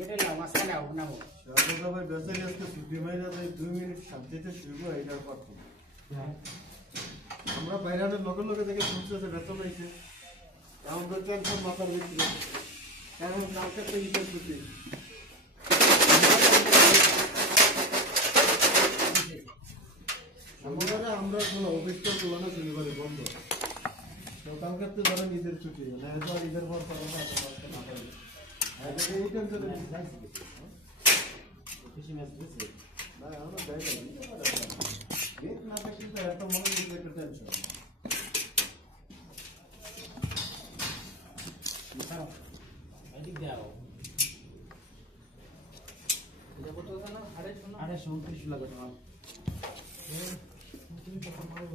গেটে লাও মাঝখানে আও নামো দাদা ভাই বেচারি আজকে ছুটি মাইরা দেয় 2 মিনিট শান্তিতে শুইবো এইটার পর আমরা বাইরের লগে লগে থেকে শুনতেছে বেতন হইছে আমাদের টেনশন মাথার ভিতরে কারণ কালকে তো ঈদের ছুটি আমরা কোনো অফিসটা তুলনা শনিবারে বন্ধ তো কালকে তো ধরেন ঈদের ছুটি না তো ঈদের পর পাবো না না পারবে এই টেনশনে খুশি ম্যাচ দিছে না আমরা যাই না গেট না থাকলে তো এত মনে হচ্ছে একটা টেনশন দাও এদিক দাও এটা কত জানা 229 লাগে না তুমি কত মারো